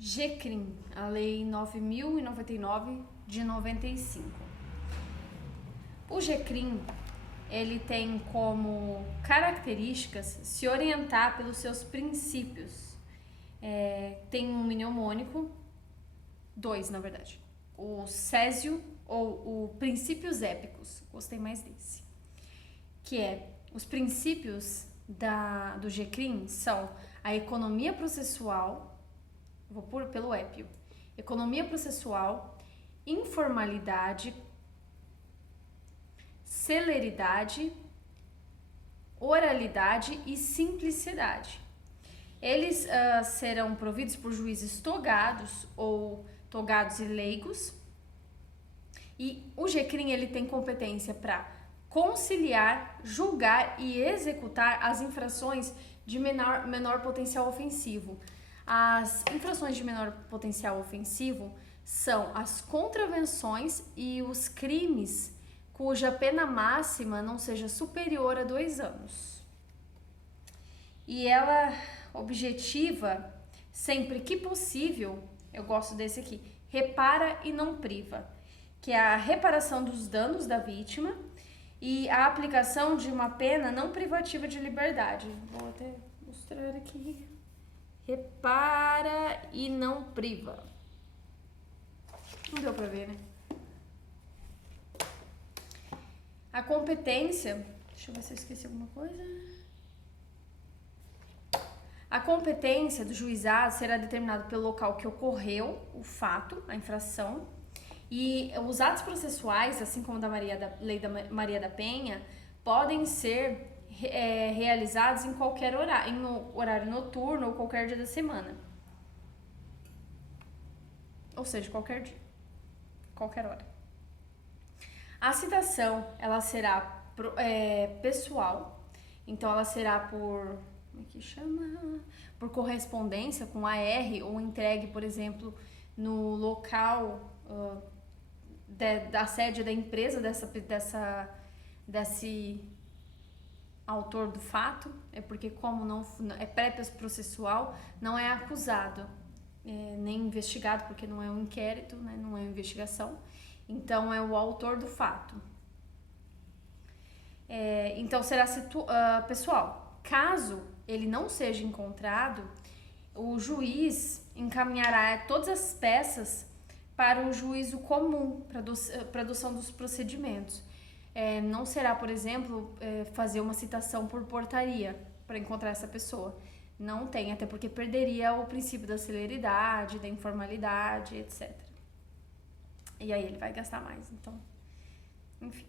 GCRIM, a Lei 9.099 de 95. O GCRIM, ele tem como características se orientar pelos seus princípios. Tem um mnemônico, dois na verdade, o Césio ou o Princípios Épicos, gostei mais desse, que é os princípios do GCRIM são a economia processual, vou pôr pelo épio, economia processual, informalidade, celeridade, oralidade e simplicidade. Eles serão providos por juízes togados ou togados e leigos. E o GCRIM ele tem competência para conciliar, julgar e executar as infrações de menor potencial ofensivo. As infrações de menor potencial ofensivo são as contravenções e os crimes cuja pena máxima não seja superior a 2 anos. E ela objetiva, sempre que possível, eu gosto desse aqui, repara e não priva, que é a reparação dos danos da vítima e a aplicação de uma pena não privativa de liberdade. Vou até mostrar aqui. Repara e não priva. Não deu pra ver, né? A competência... Deixa eu ver se eu esqueci alguma coisa. A competência do juizado será determinada pelo local que ocorreu o fato, a infração, e os atos processuais, assim como da Lei da Maria da Penha, podem ser realizados em qualquer horário, em horário noturno ou qualquer dia da semana. Ou seja, qualquer dia, qualquer hora. A citação, ela será pessoal, então ela será por... Como é que chama? Por correspondência com AR ou entregue, por exemplo, no local da sede da empresa desse autor do fato, porque como não é pré-processual, não é acusado, nem investigado, porque não é um inquérito, né, não é uma investigação, então é o autor do fato. Então será pessoal. Caso ele não seja encontrado, o juiz encaminhará todas as peças para um juízo comum para adoção dos procedimentos. Não será, por exemplo, fazer uma citação por portaria para encontrar essa pessoa. Não tem, até porque perderia o princípio da celeridade, da informalidade, etc. E aí ele vai gastar mais, então... Enfim.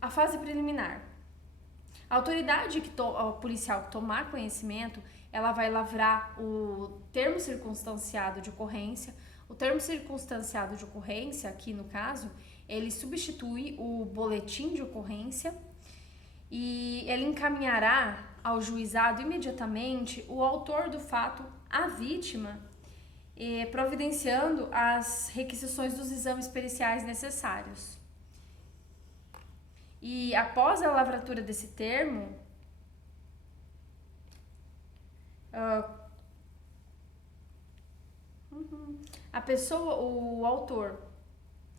A fase preliminar. A autoridade policial que tomar conhecimento, ela vai lavrar o termo circunstanciado de ocorrência. O termo circunstanciado de ocorrência, aqui no caso, ele substitui o boletim de ocorrência e ele encaminhará ao juizado imediatamente o autor do fato, a vítima, providenciando as requisições dos exames periciais necessários. E após a lavratura desse termo, a pessoa, o autor,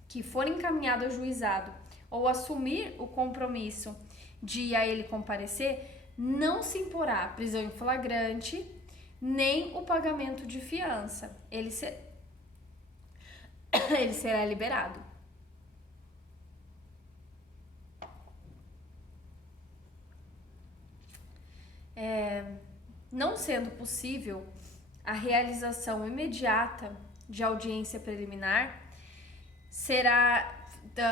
que for encaminhado ao juizado ou assumir o compromisso de ir a ele comparecer, não se imporá prisão em flagrante, nem o pagamento de fiança. Ele será liberado. Não sendo possível a realização imediata de audiência preliminar, será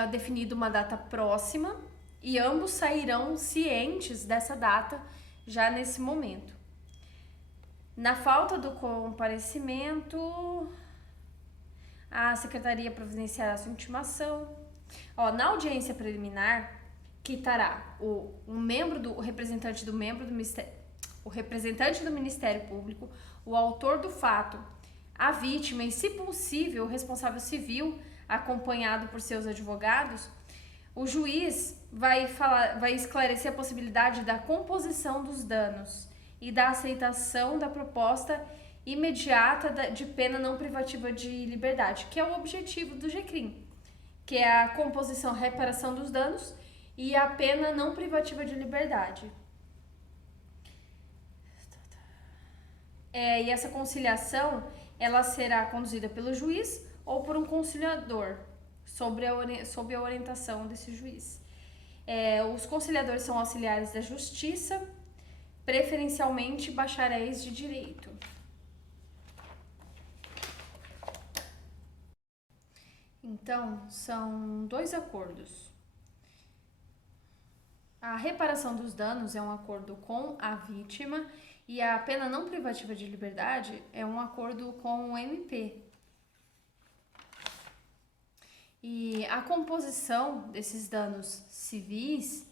definida uma data próxima e ambos sairão cientes dessa data já nesse momento. Na falta do comparecimento, a secretaria providenciará sua intimação. Na audiência preliminar, quitará o representante do Ministério Público, o autor do fato, a vítima e, se possível, o responsável civil, acompanhado por seus advogados. O juiz vai esclarecer a possibilidade da composição dos danos e da aceitação da proposta imediata de pena não privativa de liberdade, que é o objetivo do GCRIM, que é a composição, reparação dos danos e a pena não privativa de liberdade. E essa conciliação, ela será conduzida pelo juiz ou por um conciliador, sob a orientação desse juiz. Os conciliadores são auxiliares da justiça, preferencialmente bacharéis de direito. Então, são 2 acordos. A reparação dos danos é um acordo com a vítima e a pena não privativa de liberdade é um acordo com o MP. E a composição desses danos civis,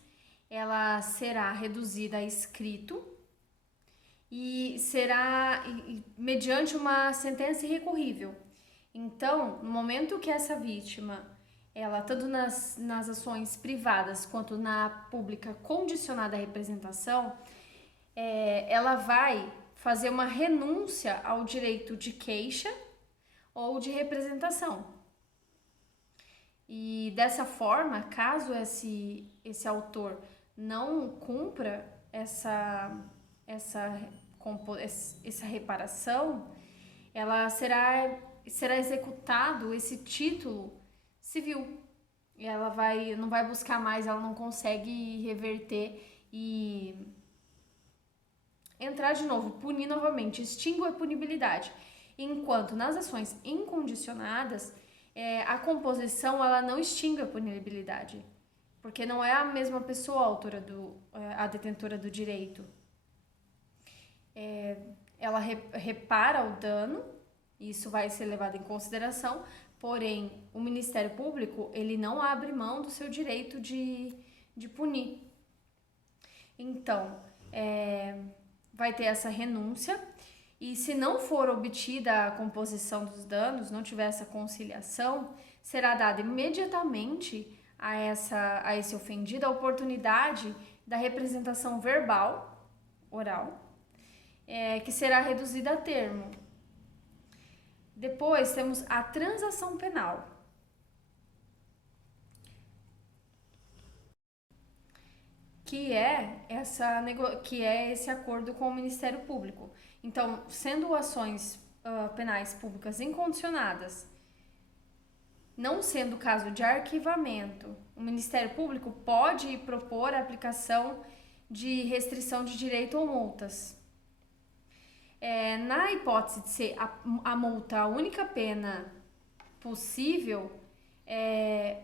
ela será reduzida a escrito e será mediante uma sentença irrecorrível. Então, no momento que essa vítima, ela tanto nas ações privadas quanto na pública condicionada à representação, ela vai fazer uma renúncia ao direito de queixa ou de representação. E dessa forma, caso esse autor não cumpra essa reparação, ela será executado esse título civil. E ela não vai buscar mais, ela não consegue reverter e entrar de novo, punir novamente, extingue a punibilidade. Enquanto nas ações incondicionadas, a composição ela não extingue a punibilidade, porque não é a mesma pessoa a autora a detentora do direito. Ela repara o dano, isso vai ser levado em consideração, porém o Ministério Público ele não abre mão do seu direito de punir. Então, vai ter essa renúncia. E se não for obtida a composição dos danos, não tiver essa conciliação, será dada imediatamente a esse ofendido a oportunidade da representação verbal, oral, que será reduzida a termo. Depois temos a transação penal, que é esse acordo com o Ministério Público. Então, sendo ações penais públicas incondicionadas, não sendo caso de arquivamento, o Ministério Público pode propor a aplicação de restrição de direito ou multas. Na hipótese de ser a multa a única pena possível,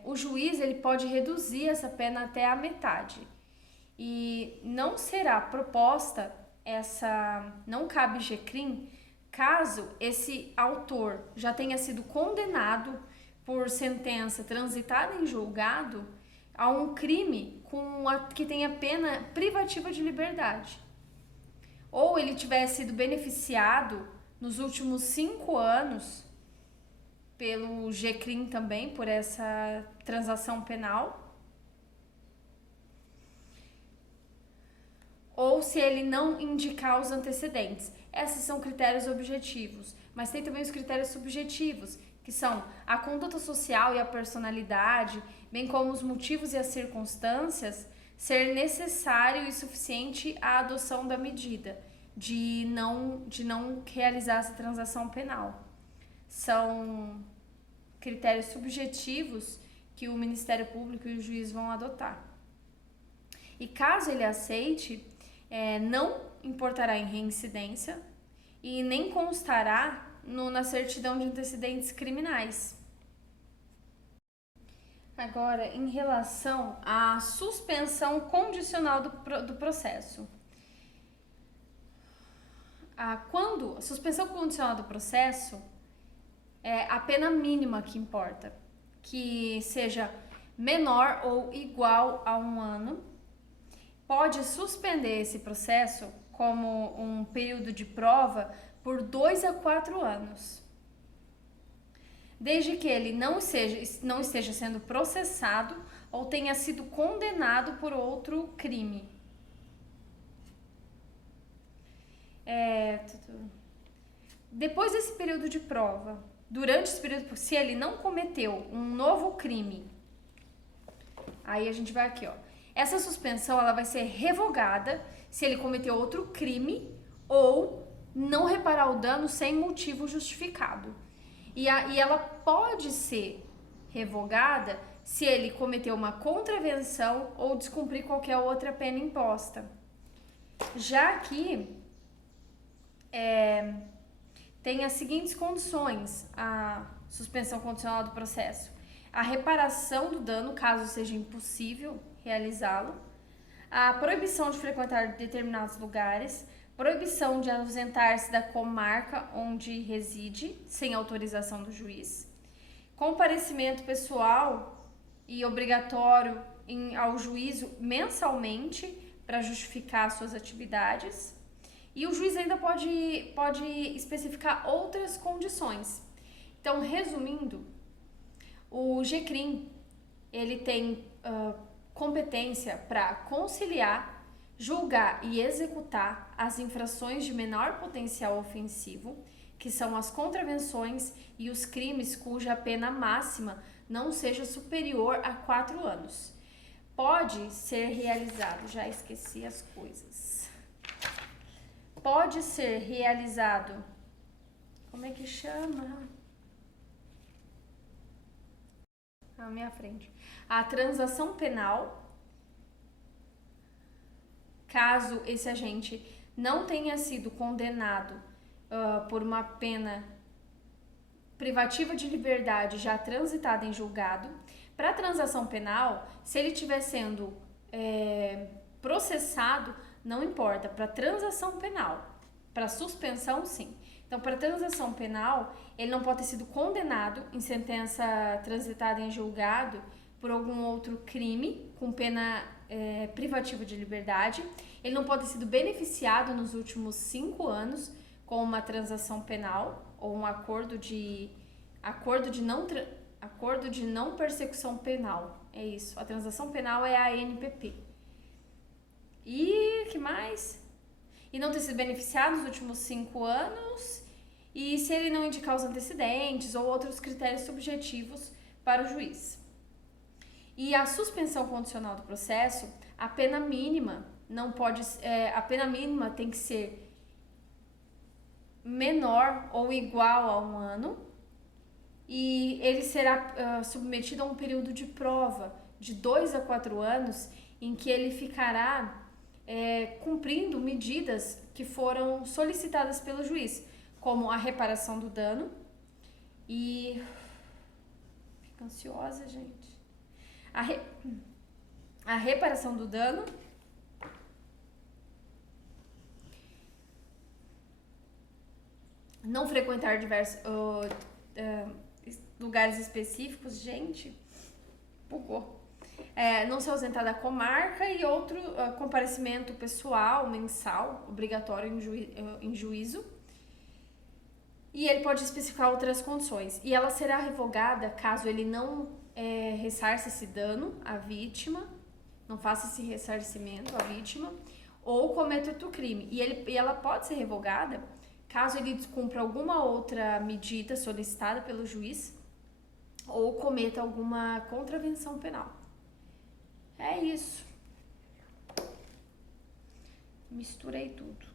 o juiz ele pode reduzir essa pena até a metade. E não será proposta não cabe GCRIM caso esse autor já tenha sido condenado por sentença transitada em julgado a um crime que tenha pena privativa de liberdade. Ou ele tiver sido beneficiado nos últimos 5 anos pelo GCRIM também, por essa transação penal. Ou se ele não indicar os antecedentes. Esses são critérios objetivos, mas tem também os critérios subjetivos, que são a conduta social e a personalidade, bem como os motivos e as circunstâncias, ser necessário e suficiente a adoção da medida de não realizar essa transação penal. São critérios subjetivos que o Ministério Público e o juiz vão adotar. E caso ele aceite, não importará em reincidência e nem constará na certidão de antecedentes criminais. Agora, em relação à suspensão condicional do processo. Quando a suspensão condicional do processo é a pena mínima que importa, que seja menor ou igual a 1 ano, pode suspender esse processo como um período de prova por 2 a 4 anos, desde que ele não esteja sendo processado ou tenha sido condenado por outro crime. Depois desse período de prova, durante esse período, se ele não cometeu um novo crime, aí a gente vai aqui, ó. Essa suspensão ela vai ser revogada se ele cometeu outro crime ou não reparar o dano sem motivo justificado. E ela pode ser revogada se ele cometeu uma contravenção ou descumprir qualquer outra pena imposta. Já que tem as seguintes condições a suspensão condicional do processo: a reparação do dano, caso seja impossível realizá-lo, a proibição de frequentar determinados lugares, proibição de ausentar-se da comarca onde reside, sem autorização do juiz, comparecimento pessoal e obrigatório ao juízo mensalmente para justificar suas atividades, e o juiz ainda pode especificar outras condições. Então, resumindo, o GCRIM, ele tem competência para conciliar, julgar e executar as infrações de menor potencial ofensivo, que são as contravenções e os crimes cuja pena máxima não seja superior a 4 anos. Pode ser realizado, já esqueci as coisas. Pode ser realizado, como é que chama? Na minha frente. A transação penal, caso esse agente não tenha sido condenado por uma pena privativa de liberdade já transitada em julgado. Para a transação penal, se ele estiver sendo processado, não importa. Para transação penal, para suspensão, sim. Então, para transação penal, ele não pode ter sido condenado em sentença transitada em julgado por algum outro crime com pena privativa de liberdade. Ele não pode ter sido beneficiado nos últimos 5 anos com uma transação penal ou um acordo de não persecução penal. É isso. A transação penal é a ANPP. E que mais? E não ter sido beneficiado nos últimos 5 anos, e se ele não indicar os antecedentes ou outros critérios subjetivos para o juiz. E a suspensão condicional do processo, a pena mínima tem que ser menor ou igual a 1 ano, e ele será submetido a um período de prova de 2 a 4 anos, em que ele ficará cumprindo medidas que foram solicitadas pelo juiz, como a reparação do dano e... Fico ansiosa, gente. A reparação do dano, não frequentar diversos lugares específicos, gente, bugou. Não se ausentar da comarca e outro comparecimento pessoal, mensal, obrigatório em juízo. E ele pode especificar outras condições. E ela será revogada caso ele não ressarça esse dano à vítima, não faça esse ressarcimento à vítima, ou cometa outro crime. E ela pode ser revogada caso ele descumpra alguma outra medida solicitada pelo juiz ou cometa alguma contravenção penal. É isso. Misturei tudo.